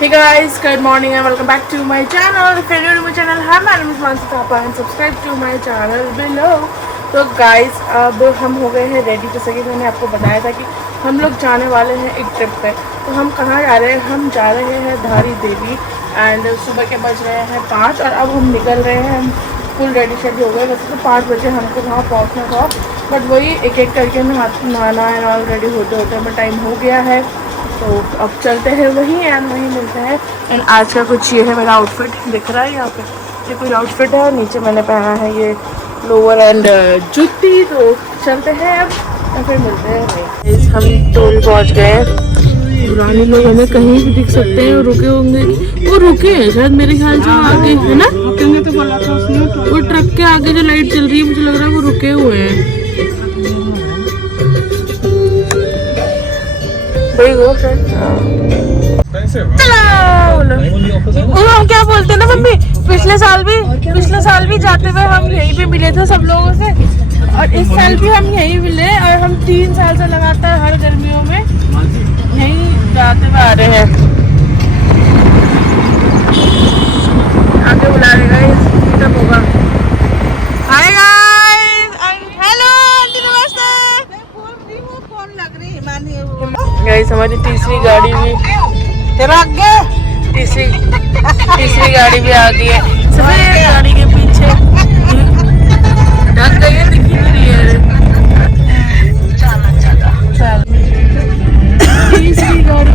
Hey guys, good morning and welcome back to my channel. If you're new to my channel, hi, my name is Mansi Thapa and subscribe to my channel below. तो guys, अब हम हो गए हैं ready. जैसे कि मैंने आपको बताया था कि हम लोग जाने वाले हैं एक ट्रिप पे। तो हम कहाँ जा रहे हैं? हम जा रहे हैं धारी देवी एंड सुबह के बज रहे हैं 5 और अब हम निकल रहे हैं। हम फुल रेडी शेडी हो गए। वैसे तो 5 बजे हमको वहाँ पहुँचना था, बट वही एक एक करके नहाना एंड ऑल रेडी होते होते हमें टाइम हो गया है। तो अब चलते हैं वहीं एंड वहीं मिलते हैं। एंड आज का कुछ ये है मेरा आउटफिट, दिख रहा है यहाँ पे, ये कुछ आउटफिट है। नीचे मैंने पहना है ये लोअर एंड जूती। तो चलते हैं अब और फिर मिलते हैं। हम टोल पहुँच गए। पुराने लोग हमें कहीं भी दिख सकते हैं, रुके होंगे। वो रुके हैं शायद, मेरे ख्याल से आगे है ना, वो ट्रक के आगे जो लाइट चल रही है मुझे लग रहा है वो रुके हुए हैं। हम क्या बोलते हैं ना मम्मी, पिछले साल भी जाते हुए हम यहीं पे मिले थे सब लोगों से, और इस साल भी हम यहीं मिले। और हम 3 साल से लगातार हर गर्मियों में यहीं जाते हुए आ रहे हैं। आगे बुला रहे गाइस, मीटअप होगा। हाय गाइस, हेलो आंटी, नमस्ते। फोन लग रही है गाइस। हमारी तीसरी गाड़ी भी तीसरी गाड़ी भी आ गई है। सफेद गाड़ी के पीछे ढक गई है, दिखी नहीं रही है। तीसरी गाड़ी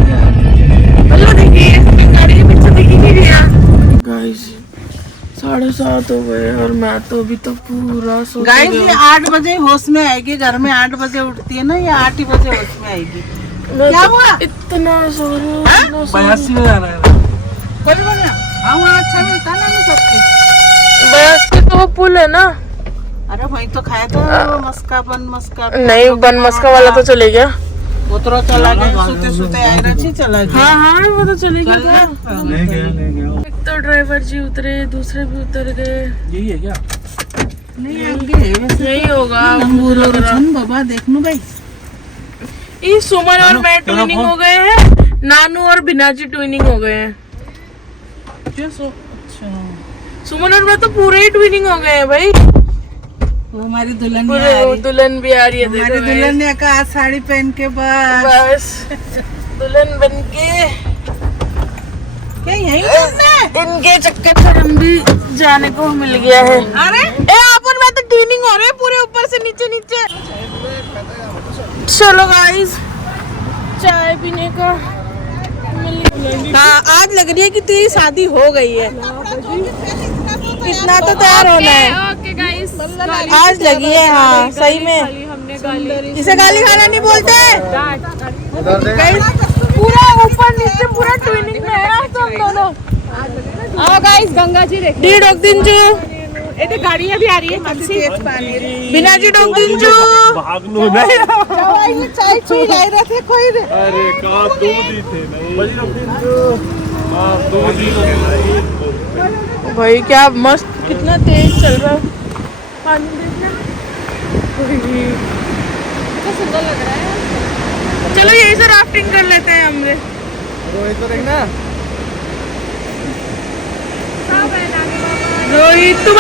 मतलब देखिए, गाड़ी के पीछे दिखी नहीं रही है। गाइस 7:30 हो गए और मैं तो अभी तो पूरा सो गई। गाइस ये 8 बजे होश में आएगी। घर में 8 बजे उठती है ना, ये 8 ही बजे होश में आएगी। क्या हुआ? इतना सो रही हूँ। हाँ वहाँ अच्छा मिलता ना सबकी। बयासी तो वो पुल है ना। अरे वही तो खाया था मस्का बन मस्का। नहीं, बन मस्का वाला तो चले गया। वो तो चला गया, सोते आए रची चला गया। हाँ वो तो चले गया। एक तो ड्राइवर जी उतरे, दूसरे भी उतर गए। यही है क्या? नहीं आगे यही होगा बाबा। देख लो भाई, ये सुमन और मैं ट्विनिंग हो गए हैं, नानू और बिनाजी ट्विनिंग हो गए हैं। अच्छा, सुमन और मैं तो पूरे ही ट्विनिंग हो गए हैं भाई। वो हमारी दुल्हन दुल्हन भी आ रही है। हमारी दुल्हन ने कहा साड़ी पहन के बस दुल्हन बन के क्या यही इनके चक्कर से हम भी जाने को मिल गया है। अरे अपन में तो ट्विनिंग हो रहे हैं पूरे ऊपर से नीचे। चलो गाइस, चाय पीने का हाँ, आज लग रही है कि तेरी शादी हो गई है। इतना तो तैयार होना है। ओके गाइस, आज लगी है। हाँ सही में, इसे गाली खाना नहीं बोलते। पूरा ऊपर नीचे पूरा ट्विनिंग में है आज तो हम दोनों। आओ गाइस, गंगा जी देखो। डी डॉग दिन जो ये गाड़ियां भी आ रही है मक्सी। बिना जी डॉग दिन जो भागनो नहीं। ये चाय छुई लाई रहे थे कोई रे। अरे का दो दी थे नहीं। हां दो दी। भाई क्या मस्त, कितना तेज चल रहा है पानी, देखना कितना सुंदर लग रहा है। चलो यही से राफ्टिंग कर लेते हैं हमने। रोहित तो देखना। रोहित तुम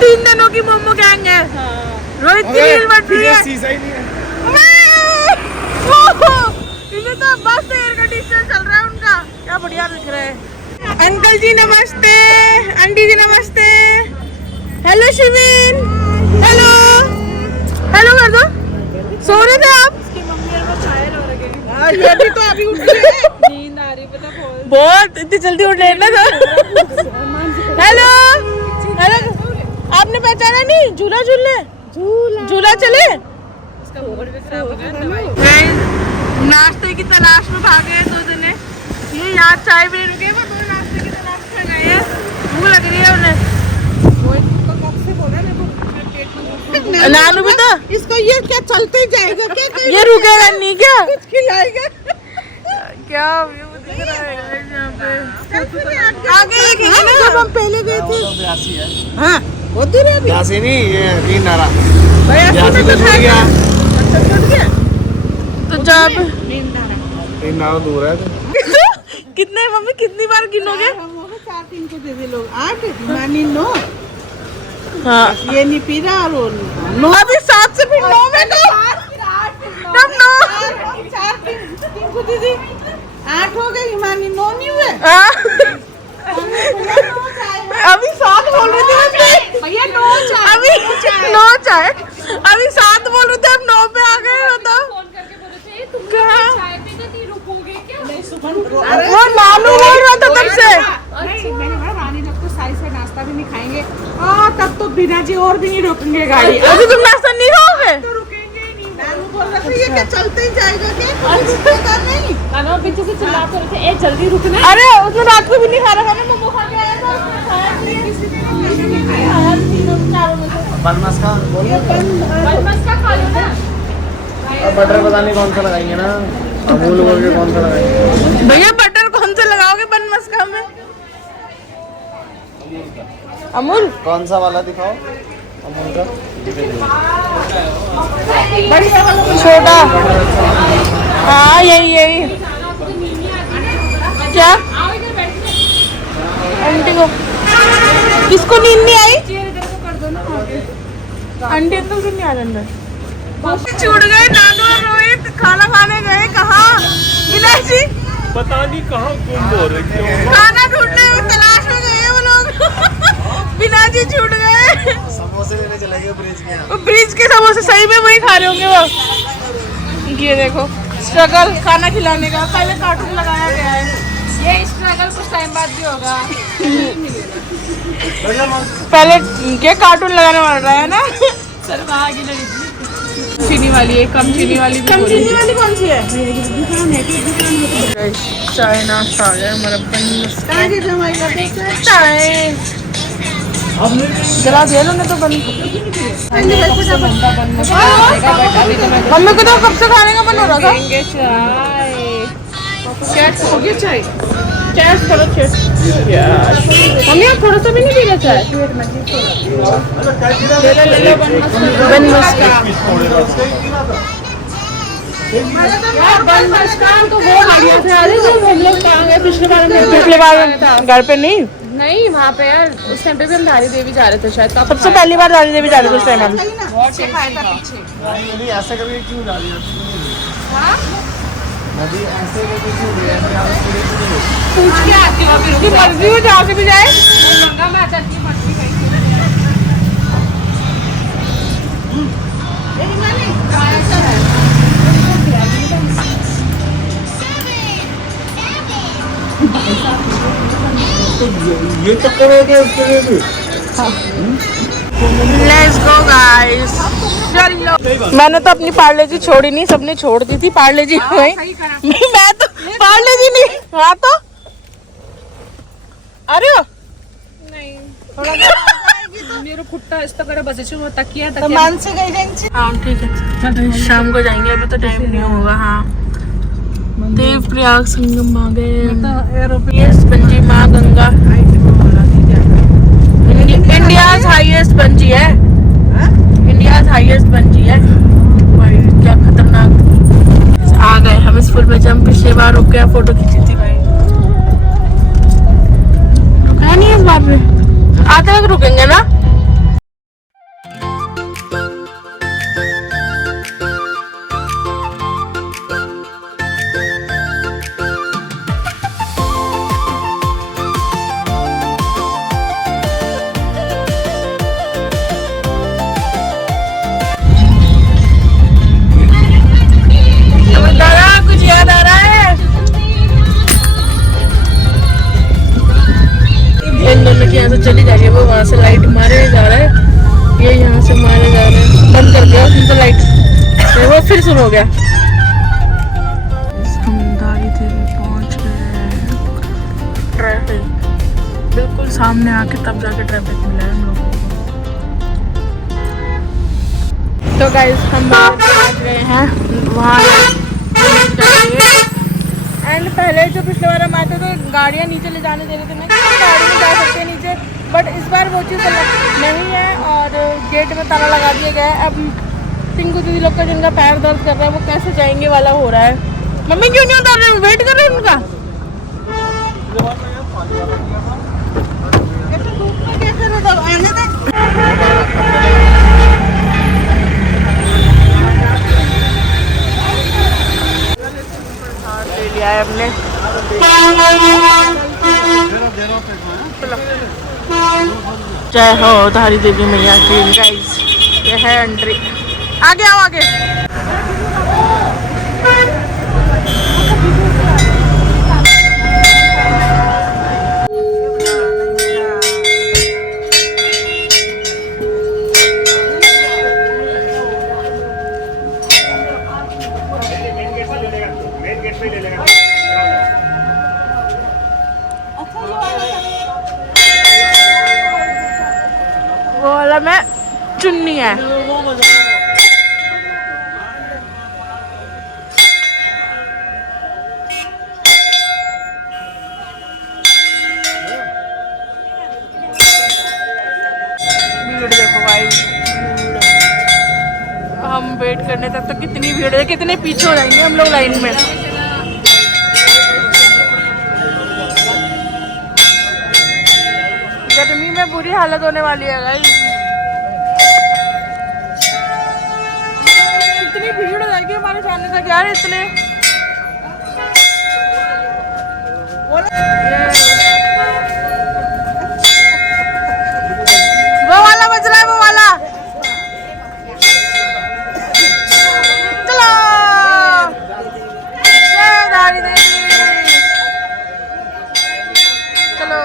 3 दिनों की मोमो गैंग है। रोहित की रील बन रही है। सीसा ही नहीं है। इन्हें तो बस एयर कंडीशनर चल रहा है उनका, क्या बढ़िया दिख रहा है। अंकल जी नमस्ते, आंटी जी नमस्ते। हेलो शिविन, हेलो हेलो कर दो। सो रहे थे आप? ये भी तो अभी उठ गए। नींद आ रही पता बहुत इतनी जल्दी उठ लेना था। हेलो हेलो, आपने पहचाना नहीं? झूला चले। नाश्ते की तलाश में भागे हैं 2 जने। ये यहाँ चाय भी नहीं रुके, वो 2 नाश्ते की तलाश में गए हैं। भूख लग रही है उन्हें। नानू भी तो इसको ये क्या चलते ही जाएगा क्या? ये रुकेगा नहीं क्या? कुछ खिलाएगा क्या व्यू दिख रहा है यहाँ पे। आगे देखेंगे ना, जब हम पहले गए थे। हाँ वो दूर है अभी। यासी नहीं, ये 3 नारा। यासी तो छूट गया। अच्छा छूट गया। तो जब 3 नारा दूर है। कितने मम्मी कितनी बार गिनोगे? हम हो गए 4-3 को दे दे लोग 8 मानी 9 हाँ ये नहीं पी रहा और वो 9 अभी 7 से फिर 9 में तो तब 9 4-3 को दे दी 8 हो गए मानी 9 नहीं हुए हाँ। अभी 7 बोल रहे थे उसमें। भैया 9 चाय अभी 9 चाय अभी 7 बोल रहे थे अब 9 पे आ गए बताओ फोन करके बोल रहे थे तुम कहाँ? चाय पीने नहीं रुकोगे क्या? वो नानू बोल रहा था तब से नहीं मैंने कहा रानी लोग तो साई से नाश्ता भी नहीं खाएंगे तब तो बिना जी और भी नहीं रोकेंगे गाड़ी अभी तुम नाश्ता नहीं खाओगे तो रुकेंगे ही नहीं नानू बोल रहा था ये क्या चलते ही जाएगा क्या रुकेगा नहीं नाना पीछे से चिल्लाते रहे थे ए जल्दी रुकना। अरे उसने रात को भी नहीं खा रखा ना मोमो खा के आया था उसने खाया नहीं खाया तीनों चारों में से बनमस का बस का खा लो ना। अब बटर पता नहीं कौन सा लगाएंगे ना, अमूल बोल के कौन सा लगाएंगे। भैया बटर कौन सा लगाओगे बन मस्का में? अमूल कौन सा वाला दिखाओ अमूल का। छोटा हाँ यही क्या आओ इधर बैठिए। आंटी को किसको नींद नहीं आई? चेयर इधर को कर दो ना। आंटी अंकल क्यों नहीं आ रहे अंदर? छूट गए नानू और रोहित खाना खाने गए कहाँ? विनाशी पता नहीं कहाँ गुम हो रहे क्यों। खाना ढूंढने में तलाश में गए वो लोग विनाशी छूट गए। समोसे लेने चले गए ब्रिज के यहाँ। वो ब्रिज के समोसे सही में वही खा रहे होंगे वो। ये देखो स्ट्रगल खाना खिलाने का पहले कार्टून लगाया गया है। ये स्ट्रगल कुछ टाइम बाद भी होगा। पहले ये कार्टून लगाने पड़ रहा है ना। सर वहाँ की लड़की चीनी वाली है, कम चीनी वाली भी कम बोली। चीनी वाली कौन सी है? चाय नाश्ता आ गया हमारा चाय जला दिया ना तो बन। मम्मी को तो कब से खाने का मन हो रहा था। चाय हो गया चाय चेस करो चेस। मम्मी आप थोड़ा सा भी नहीं पीना चाय? ले लो बन मस्का बन मस्का तो वो आ गया था। अरे जब हम लोग कहाँ गए पिछले बार घर पे नहीं नहीं वहाँ पे यार उस टाइम पे भी हम धारी देवी जा रहे थे शायद। तब सबसे पहली बार दादी देवी जा रहे थे उस टाइम हम। नदी ऐसे कभी क्यों जा रही है? नदी ऐसे कभी क्यों जा रही है? पूछ के आती हूँ फिर उसकी मर्जी हो जहाँ से भी जाए। गंगा माता की मर्जी गई। ये चक्कर हो गया उसके लिए भी। लेट्स गो गाइस चलो। मैंने तो अपनी पार्ले जी छोड़ी नहीं, सबने छोड़ दी थी पार्ले जी। मैं तो पार्ले जी नहीं। हाँ तो अरे मेरो खुट्टा यस्तो गरेर बसेछु म तकिया तो मानसी गई जाएंगे हाँ ठीक है शाम को जाएंगे, अभी तो टाइम नहीं होगा। हाँ देव प्रयाग संगम आ गए। ये स्पंजी माँ गंगा इंडियाज हाईएस्ट बंजी है। इंडियाज हाईएस्ट बंजी है भाई, क्या खतरनाक। आ गए हम इस पुल पे जब पिछली बार रुक गया, फोटो खींची थी भाई। रुका नहीं इस बार पे, आते वक्त रुकेंगे ना। कुछ याद आ रहा है इन दोनों की यहाँ से चली जा रही है, वो वहाँ से लाइट मारे जा रहा है, ये यहाँ से मारे जा रहे हैं। बंद कर दिया उसने तो लाइट, वो फिर शुरू हो गया। हम दाई देवी पहुँच गए। ट्रैफिक बिल्कुल सामने आके तब जाके ट्रैफिक मिला है हम लोगों को। तो गाइस हम पहुँच गए हैं वहाँ एंड पहले जो पिछले बार हम आते तो गाड़ियाँ नीचे ले जाने दे रहे थे ना, गाड़ी में जा सकते हैं नीचे, बट इस बार वो चीज़ नहीं है और गेट में ताला लगा दिया गया है। अब टिंकू दीदी लोग का जिनका पैर दर्द कर रहा है वो कैसे जाएंगे वाला हो रहा है। मम्मी क्यों नहीं उतार रहे, वेट कर रहे हैं उनका। ऐसे धूप में कैसे रहता आने दे। ले लिया है हमने। जय हो धारी देवी मैया की। गाइस ये है एंट्री। आगे आओ आगे। वो वाला में चुन्नी है। भीड़ देखो भाई, हम वेट करने तक तो कितनी भीड़ है, कितने पीछे हो जाएंगे हम लोग लाइन में। गर्मी में बुरी हालत होने वाली है गाइस। इतनी भीड़ हो जाएगी हमारे सामने तक यार। इतने वो वाला बज रहा है, वो वाला। चलो जय धारी देवी। चलो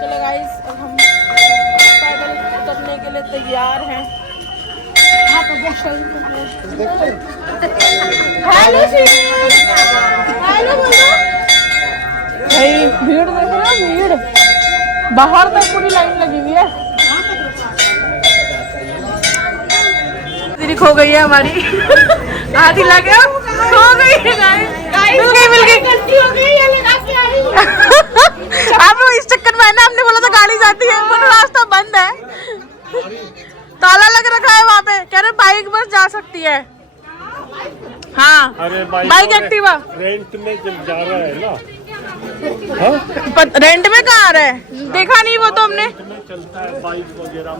चलो गाइस, अब हम पैदल उतरने के लिए तैयार हैं। हेलो भाई, भीड़ देखो ना, भीड़ बाहर तक पूरी लाइन लगी हुई है। खो गई है हमारी आधी लगे खो गई है मिल गई गलती हो गई है लगा के आ रही हूं। अब इस चक्कर में ना हमने बोला था गाड़ी जाती है पर रास्ता बंद है, ताला लग रखा है वहाँ पे। कह रहे बाइक बस जा सकती है। हाँ अरे बाइक एक्टिवा रेंट में जब जा रहा है ना। रेंट में कहाँ आ रहा है, देखा नहीं वो तो हमने। चलता है बाइक वगैरह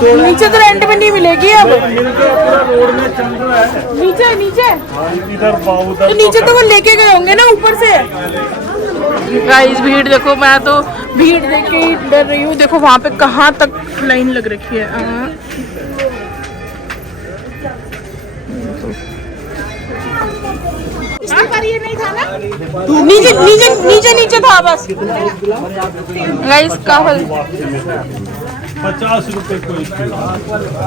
वो नीचे तो रेंट में नहीं मिलेगी अब। रोड में चल रहा है नीचे नीचे इधर तो नीचे तो वो लेके गए होंगे ना ऊपर से। गाइस भीड़ देखो, मैं तो भीड़ देख के ही डर रही हूँ। देखो वहाँ पे कहाँ तक लाइन लग रखी है। ये नहीं था ना, नीचे नीचे नीचे नीचे था बस। गाइस काफल 50 रुपए को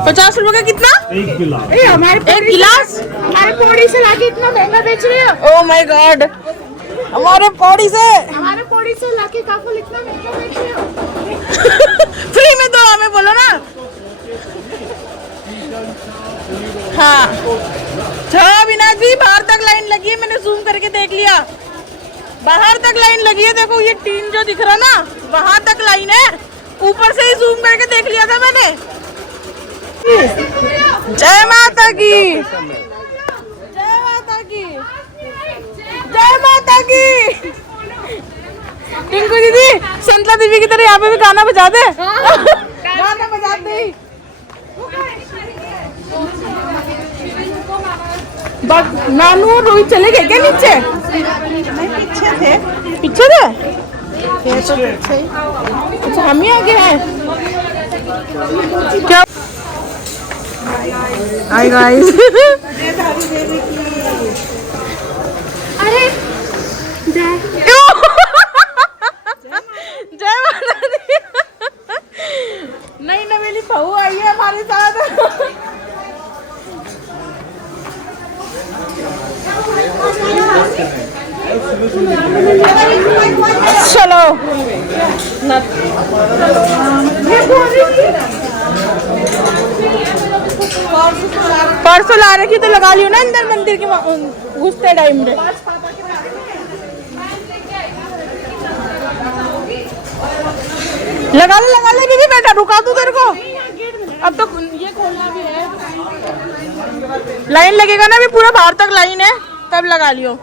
50 रुपए का कितना? 1 गिलास। एक गिलास हमारे पौड़ी से लाके इतना महंगा बेच रहे हो। ओह माय गॉड, हमारे पौड़ी से लाके काफल इतना महंगा बेच रहे हो। फ्री में दो हमें, बोलो ना। हाँ विनाश जी, बाहर तक लाइन लगी है, मैंने जूम करके देख लिया। बाहर तक लाइन लगी है। देखो ये टीन जो दिख रहा ना, वहां तक लाइन है। ऊपर से ही जूम करके देख लिया था मैंने। जय माता की, जय माता की, जय माता की। टिंकू दीदी संतला देवी की तरह यहाँ पे भी गाना बजा दे। गाना बजाते ही नानू और रोहित चले गए क्या नीचे? नहीं, पीछे थे। पीछे थे? अच्छा हम ही आगे हैं क्या? Hi guys. अरे जय माता दी। नई नवेली बहू आई है हमारे साथ। चलो परसों ला रखी तो लगा लियो ना अंदर मंदिर के घुसते टाइम में। लगा ले दीदी, बेटा रुका दूं तेरे को। अब तो ये खोलना भी है। लाइन लगेगा ना, अभी पूरा बाहर तक लाइन है, तब लगा लियो।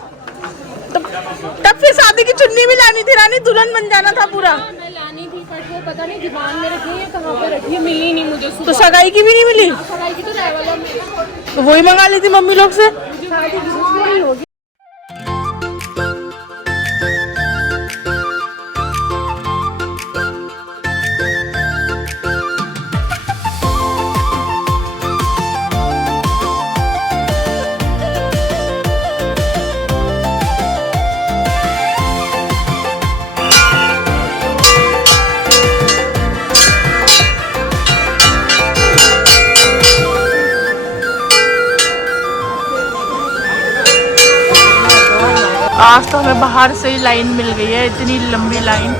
तब फिर शादी की चुन्नी भी लानी थी रानी, दुल्हन बन जाना था पूरा। मैं लानी थी पर वो पता नहीं दीवान में रखी है, कहाँ पे रखी है, मिली नहीं मुझे। तो सगाई की भी नहीं मिली? सगाई की तो रेवल में, तो वही मंगा ली थी मम्मी लोग से। होगी। आज तो हमें बाहर से ही लाइन मिल गई है, इतनी लंबी लाइन।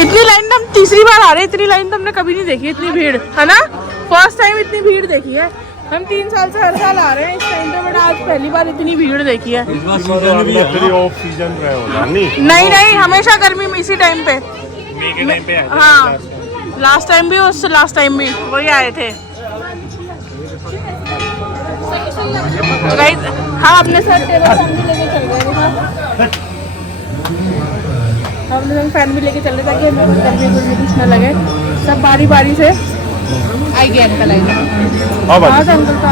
इतनी लाइन तो हम तीसरी बार आ रहे हैं, इतनी लाइन तो हमने कभी नहीं देखी, इतनी भीड़ है ना। फर्स्ट टाइम इतनी भीड़ देखी है। हम 3 साल से हर साल आ रहे हैं इस टाइम पे, बट आज पहली बार इतनी भीड़ देखी है। नहीं नहीं, हमेशा गर्मी में इसी टाइम पे। हाँ, लास्ट टाइम भी, उससे लास्ट टाइम भी वही आए थे। हाँ, अपने साथ टेबल फैन भी लेके चल गए। हमने फैन भी लेके चल रहे ताकि हमें गर्मी गुर्मी कुछ ना लगे। सब बारी बारी से आएगी अंकल, आएगी। हाँ तो अंकल का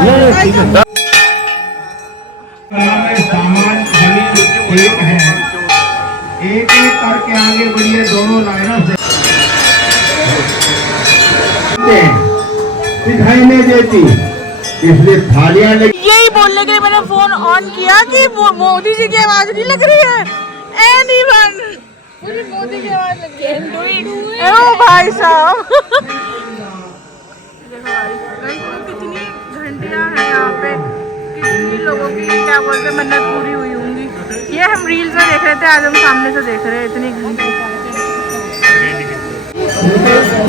एक एक करके आगे बढ़िए, दोनों लाइनों से दिखाई नहीं देती, इसलिए थालियां लगी। यही बोलने के लिए मैंने फोन ऑन किया कि वो मोदी जी की आवाज नहीं लग रही है। एनीवन, मुझे मोदी की आवाज लग रही है। ओ भाई साहब, देखो भाई कितनी घंटियां हैं यहाँ पे, कितनी लोगों की क्या बोलते हैं मन्नत पूरी हुई होंगी। ये हम रील्स में देख रहे थे, आज हम सामने से देख रहे हैं। इतनी घंटी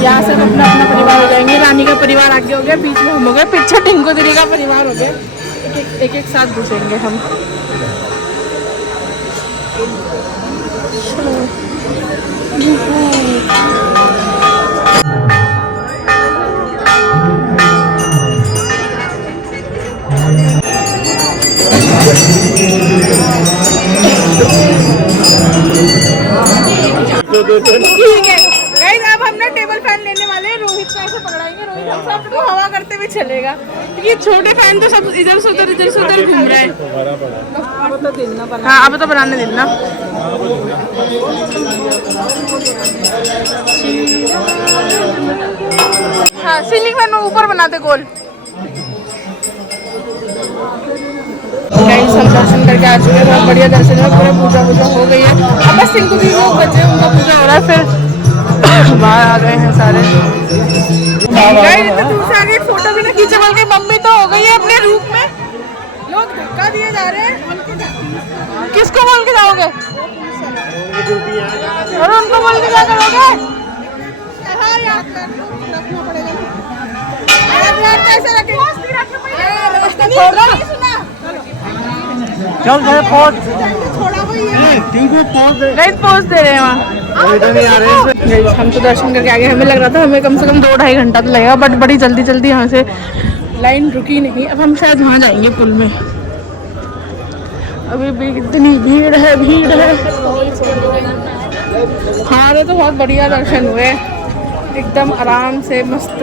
यहाँ से अपना अपना परिवार हो जाएंगे। रानी का परिवार आगे हो गया, बीच में हम हो गए, पीछे टिंको दीदी का परिवार हो गया। एक साथ घुसेंगे हम। ठीक है गाइस, अब हम ना टेबल फैन लेने वाले हैं। रोहित को ऐसे पकड़ाएंगे, रोहित हम सबको हवा करते हुए चलेगा, क्योंकि छोटे फैन तो सब इधर से उधर घूम रहा है। हाँ, अब तो बनाने देना। हाँ, सीलिंग फैन में ऊपर बनाते गोल। गाइस, हम दर्शन करके आ चुके हैं, बहुत बढ़िया दर्शन है, पूरा पूजा हो गई है। अब बस इनको भी बच्चे उनका पूजा हो रहा है, फिर बाहर आ गए हैं सारे। दूसरे आगे फोटो भी ना खींचे, बल्कि मम्मी तो हो गई है अपने रूप में। लोग धक्का दिए जा रहे हैं। किसको बोल के जाओगे? और उनको बोल के क्या करोगे? चल गए पहुंच, पोज दे रहे हैं वहाँ। हम तो दर्शन करके आगे, हमें लग रहा था हमें कम से कम 2-2.5 घंटा तो लगेगा, बट बड़ी जल्दी जल्दी यहाँ से लाइन रुकी नहीं। अब हम शायद वहाँ जाएंगे पुल में। अभी भी इतनी भीड़ है। हमारे तो बहुत बढ़िया दर्शन हुए, एकदम आराम से मस्त।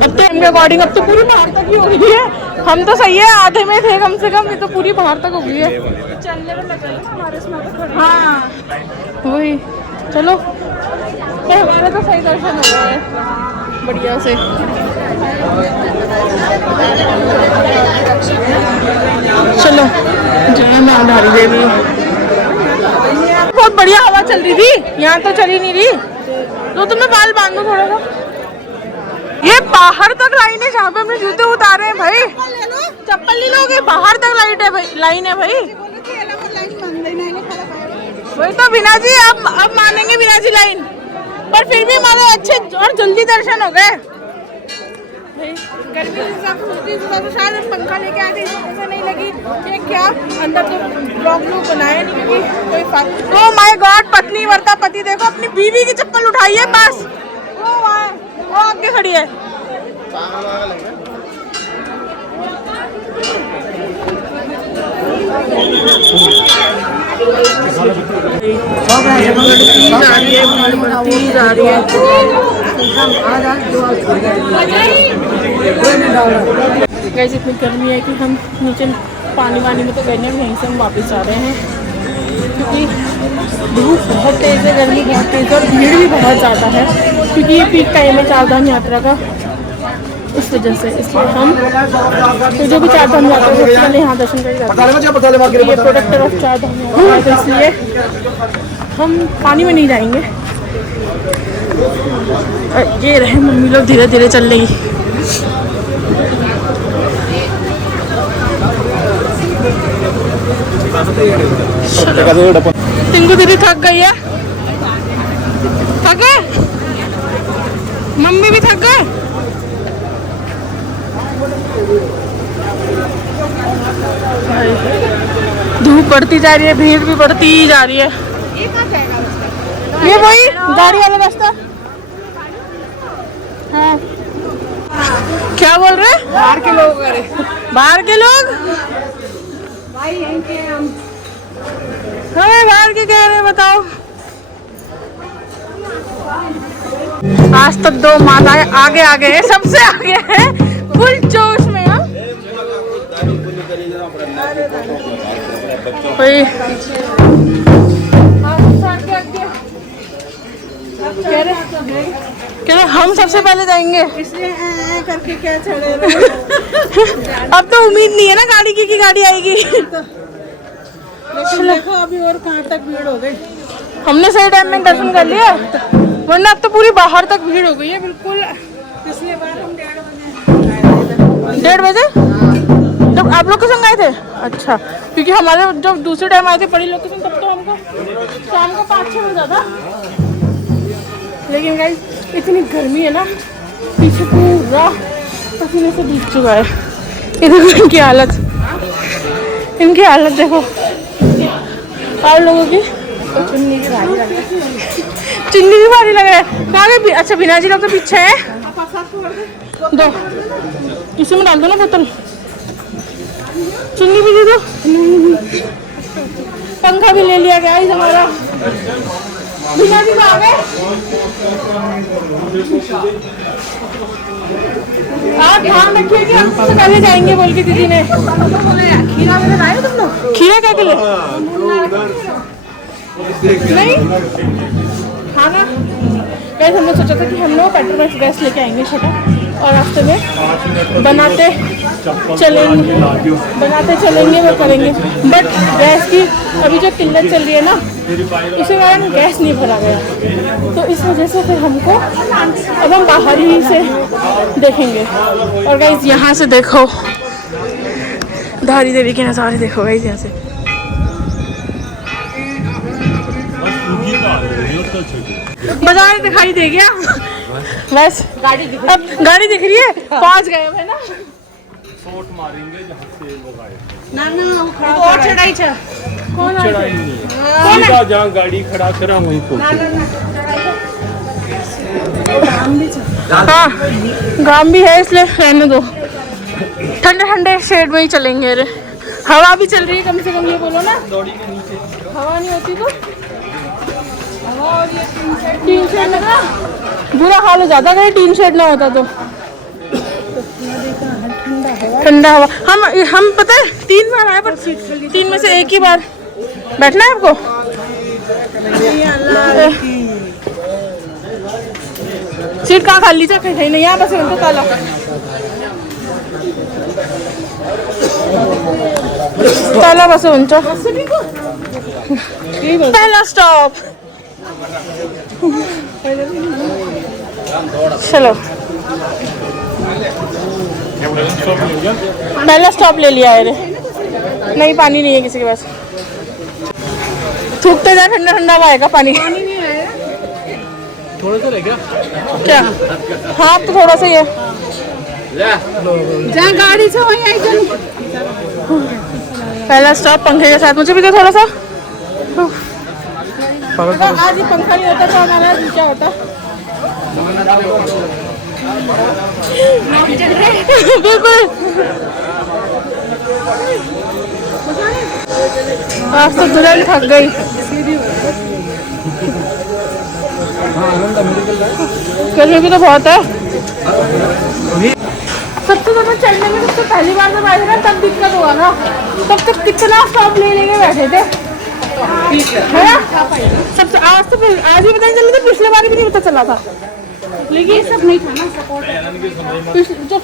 अब तो इनके अकॉर्डिंग अब तो पूरी बाहर तक ही हो गई है। हम तो सही है, आधे में थे कम से कम, ये तो पूरी बाहर तक हो गई है। चलने में लगा हमारे इसमें। हाँ वही, चलो तो हमारे तो सही दर्शन हो गए बढ़िया से। चलो जय मां धारी देवी। बहुत बढ़िया हवा चल रही थी, यहाँ तो चली नहीं रही। तो तुम्हें बाल बांधो थोड़ा सा। ये बाहर तक लाइन है जहाँ पे हमने जूते उतारे हैं भाई। चप्पल नहीं लोगे? बाहर तक लाइट है भाई, लाइन है भाई। वही तो बीना जी, अब मानेंगे बीना जी लाइन, पर फिर भी हमारे अच्छे और जल्दी दर्शन हो गए। गर्मी के हिसाब से होती है तो शायद हम पंखा लेके आए थे, इस वजह से नहीं लगी ये क्या अंदर तो ब्लॉग लोग बनाया नहीं क्योंकि कोई फालतू। ओह माय गॉड, पत्नी वर्ता पति देखो अपनी बीवी की चप्पल उठाई है बस। वो आगे खड़ी है। जा रही है गाइस, इतनी गर्मी है कि हम नीचे पानी वानी में तो गए नहीं, वहीं से हम वापस आ रहे हैं क्योंकि धूप बहुत तेज़ है, गर्मी बहुत तेज़ है और भीड़ भी बहुत ज़्यादा है क्योंकि ये पीक टाइम है चारधाम यात्रा का, इस वजह से। इसलिए हम तो जो भी चारधाम यात्रा है पहले यहाँ दर्शन कर जाते हैं। ये प्रोडक्टर ऑफ चारधाम यात्रा है तो इसलिए हम पानी में नहीं जाएंगे। ये रहे मम्मी लोग धीरे धीरे चल रही। टिंकू दीदी थक गई है, थक गए, मम्मी भी थक गए। धूप बढ़ती जा रही है, भीड़ भी बढ़ती जा रही है। ये वही गाड़ी वाला रास्ता। हाँ क्या बोल रहे हैं? बाहर के लोग, बाहर के लोग हमें बाहर के कह रहे हैं, बताओ। आज तक दो माताएं आगे आगे है, सबसे आगे है, फुल जोश में। कह रहे हम सबसे पहले जाएंगे, इसलिए करके क्या चढ़े। अब तो उम्मीद नहीं है ना गाड़ी की कि गाड़ी आएगी। देखो अभी और कहाँ तक भीड़ हो गई। हमने सही टाइम में दर्शन कर लिया, वरना अब तो पूरी बाहर तक भीड़ हो गई है बिल्कुल। पिछली बार हम 1:30 बजे जब आप लोग के संग आए थे। अच्छा, क्योंकि हमारे जब दूसरे टाइम आए थे बड़ी लोग के संग तब तो हमको शाम को 5-6 बजे था। लेकिन गाइस इतनी गर्मी है ना, पीछे पूरा पसीने से भीग चुका है। इधर इनकी हालत देखो। आप लोगों की चुन्नी भी भारी लग रहा है। कहाँ गए? अच्छा बिना जी लोग तो पीछे है। दो इसी में डाल दो ना बोतल, चुन्नी भी दे दो। पंखा भी ले लिया गया इस हमारा। बिना जी आ गए। आप ध्यान रखिए कि हम सबसे पहले जाएंगे बोल के दीदी ने। खीरा वगैरह लाए तुम लोग? खीरा क्या के लिए? नहीं खाना। वैसे हमने सोचा था कि हम लोग पेट्रोल गैस लेके आएंगे छोटा, और रास्ते में बनाते चलेंगे वो करेंगे। बट गैस की अभी जो किल्लत चल रही है ना, इसी कारण गैस नहीं भरा गया, तो इस वजह से फिर हमको अब हम बाहर ही से देखेंगे। और गाइस यहाँ से देखो धारी देवी के नज़ारे देखो गाइस यहाँ से। बाजार दिखाई दे गया बस। अब गाड़ी दिख रही है, पहुंच गए है ना। शॉट मारेंगे जहाँ से वो आए। ना और चढ़ाई छ कौन चढ़ाई नहीं है, सीधा जहाँ गाड़ी खड़ा करा वहीं को। हाँ गाम भी है, इसलिए रहने दो। ठंडे ठंडे शेड में ही चलेंगे। अरे हवा भी चल रही है, कम से कम ये बोलो ना। हवा नहीं होती तो टीन शेड लगा, बुरा हाल हो जाता अगर टीन शेड ना होता तो। ठंडा हवा। हम पता है 3 बार आए, पर 3 में से एक ही बार बैठना है आपको। सीट कहाँ खाली था? कहीं नहीं, यहाँ बस तो ताला। ताला बस उनका पहला स्टॉप। चलो पहला स्टॉप ले लिया है। नहीं पानी नहीं है किसी के पास। थूकते जा, ठंडा ठंडा आएगा पानी। थोड़ा सा रह गया क्या? हाँ तो थोड़ा सा ही है। जहाँ गाड़ी से वहीं आई जानी। पहला स्टॉप पंखे के साथ, मुझे भी दो थोड़ा सा। आज ये पंखा नहीं होता तो हमारा क्या होता। बिल्कुल आज तो दुल्हन थक गई। गर्मी भी तो बहुत है। सबसे ज्यादा चलने में सबसे पहली बार जब आए थे ना तब दिक्कत हुआ ना, तब तक कितना स्टॉप ले लेके बैठे थे, है ना। सबसे आज तो आज भी पता नहीं चला था, पिछले बार भी नहीं पता चला था। लेकिन ये सब नहीं था ना सपोर्ट। जब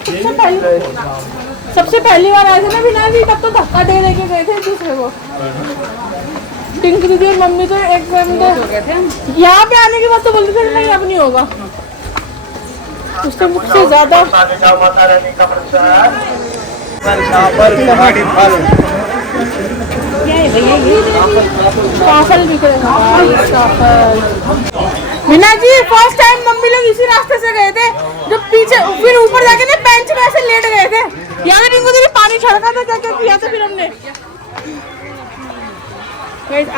सबसे पहली बार आए थे ना बिना भी, तब तो धक्का दे के गए थे दूसरे को। टिंकू दीदी और मम्मी तो एक बार यहाँ पे आने के बाद तो बोलते थे नहीं अब नहीं होगा। उससे मुझसे ज्यादा काफल भी Meena ji first time mummy लोग इसी रास्ते से गए थे, जब पीछे फिर ऊपर जाके ना बेंच में ऐसे लेट गए थे। यहाँ पे टिंकू दीदी पानी छड़का था, क्या क्या किया था फिर हमने।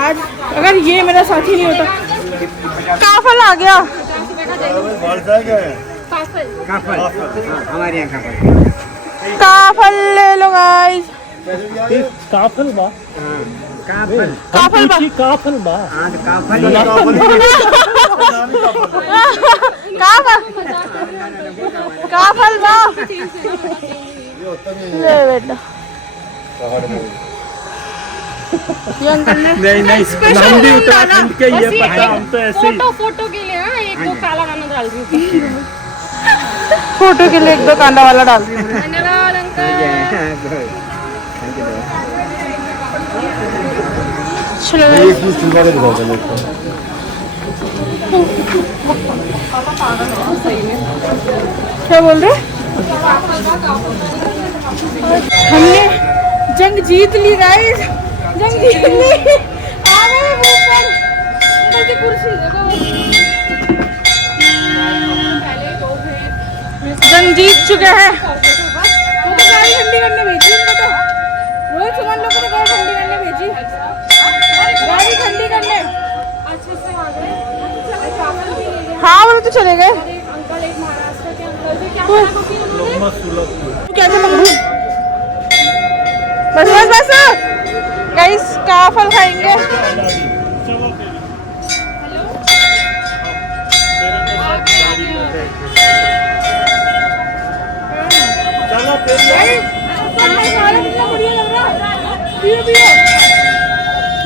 आज अगर ये मेरा साथी नहीं होता। काफल आ गया। हमारे यहाँ काफल ले लो गाइस। काफल बा काफल बा काफल बा काफल काफल बा ले बेटा। ये अंकल ने नहीं हम भी उत्तराखंड के ये पता, हम तो ऐसे ही फोटो के लिए हाँ, एक दो काला गाना डाल दी। फोटो के लिए एक दो कांदा वाला डाल दिया। धन्यवाद अंकल। चलो क्या बोल रहे? हमने जंग जीत ली गाइस, जंग जीत ली। आ गए ऊपर कुर्सी। जंग जीत चुके हैं। वो तो गाड़ी ठंडी करने भेजी उनको, तो रोहित सुमन लोग को तो गाड़ी ठंडी करने भेजी, गाड़ी ठंडी करने। अच्छे से आ गए। हाँ बोले तो चले गए। अंकल एक महाराष्ट्र के अंकल थे, क्या खाना कुकिंग उन्होंने? कैसे पकड़ू? बस बस बस गाइस काफल खाएंगे।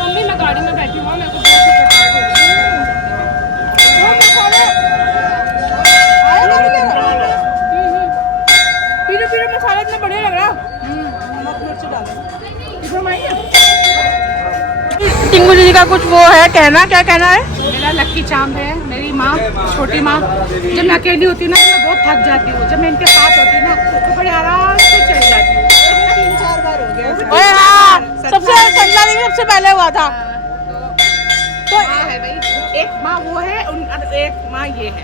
मम्मी मैं गाड़ी में बैठी हूँ, मेरे को बहुत थकान हो रही है। मसाला इतना बढ़िया लग रहा। टिंकू दीदी का कुछ वो है कहना, क्या कहना है? मेरा लक्की चांद है, मेरी माँ, छोटी माँ। जब मैं अकेली होती ना तो मैं बहुत थक जाती हूँ, जब मैं इनके साथ होती ना तो बड़े आराम से चल जाती हूँ। 3-4 बार हो गया। हाँ, सबसे संजना दीदी सबसे पहले हुआ था। तो माँ है भाई, एक माँ वो है, एक माँ ये है।